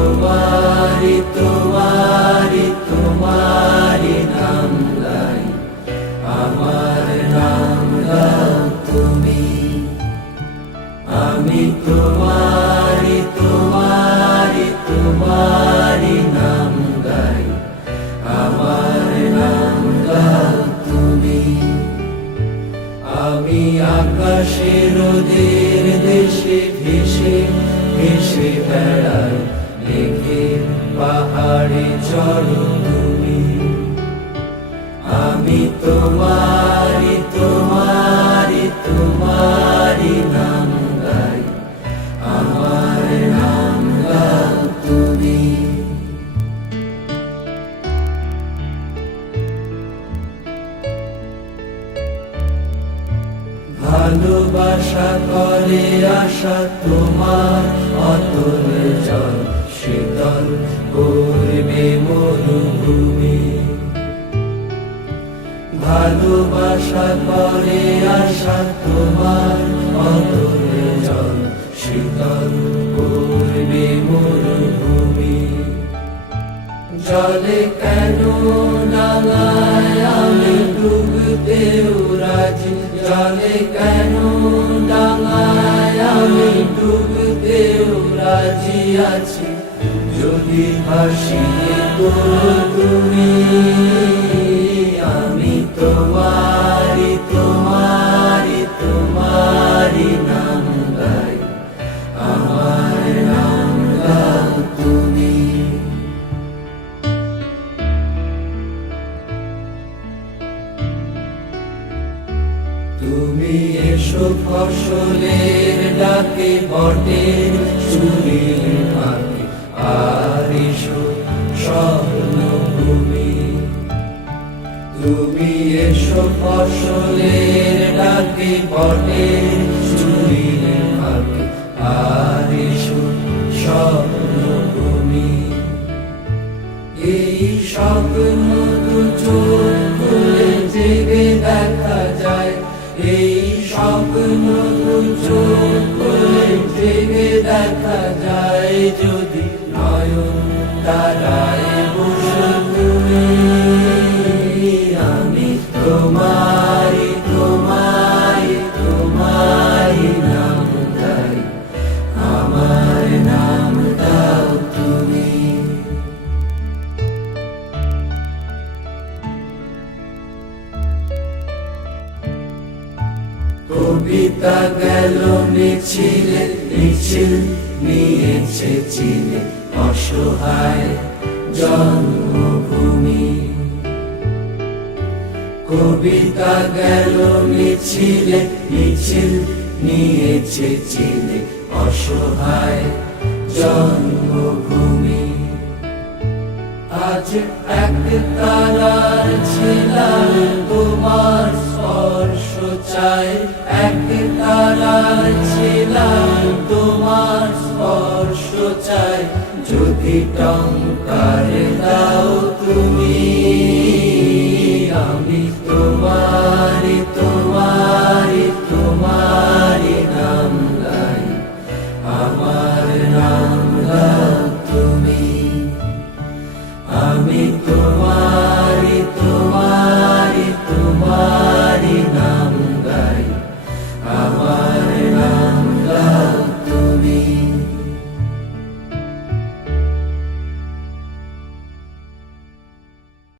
তোমারি তোমারি তোমারি নাম গাই, আমার নাম গাও তুমি। আমি তোমারি তোমারি তোমারি নাম গাই, আমার নাম গাও তুমি। আমি আকাশের রোদের দেশে ভেসে ভেসে বেড়াই, মেঘের পাহাড়ে চড়ো তুমি। আমি তোমারি তোমারি তোমারি নাম গাই, আমার নাম গাও তুমি। ভালোবাসা করে আশা তোমার অতল জল, শীতল করবে মরুভূমি। ভালোবাসা করে আশা তোমার অতল জল, শীতল করবে মরুভূমি। জলে কেন ডাঙায় আমি ডুবতেও রাজি, জলে কেন ডাঙায় আমি ডুবতেও রাজি আছি, যদি ভাসিয়ে তোলো তুমি। আমি তোমারি তোমারি তোমারি নাম গাই, আমার নাম গাও তুমি। তুমি এসো ফসলের ডাকে বটের চুরির ফাঁকে, আর এসো স্বর্ণভূমি। তুমি এসো ফসলের ডাকে বটের চুরির ফাঁকে, আর এসো স্বর্ণভূমি। এই স্বপ্ন দু চোখ খুলে জেগে দেখা যায়, এই স্বপ্ন দু চোখ খুলে জেগে দেখা যায়, যদি নয়ন তারায় বসো তুমি। আমি তোমারি তোমারি তোমারি নাম গাই, আমার নাম গাও তুমি। কবিতা গেল মিছিলে, মিছিল নিয়েছে চিলে অসহায় জন্মভূমি। কবিতা গেল মিছিলে, মিছিল নিয়েছে চিলে অসহায় জন্মভূমি। আজ এক তারার ছিলাম তোমার স্পর্শ চাই, এক তারার ছিলাম তোমার স্পর্শ চাই, যদি টঙ্কার দাও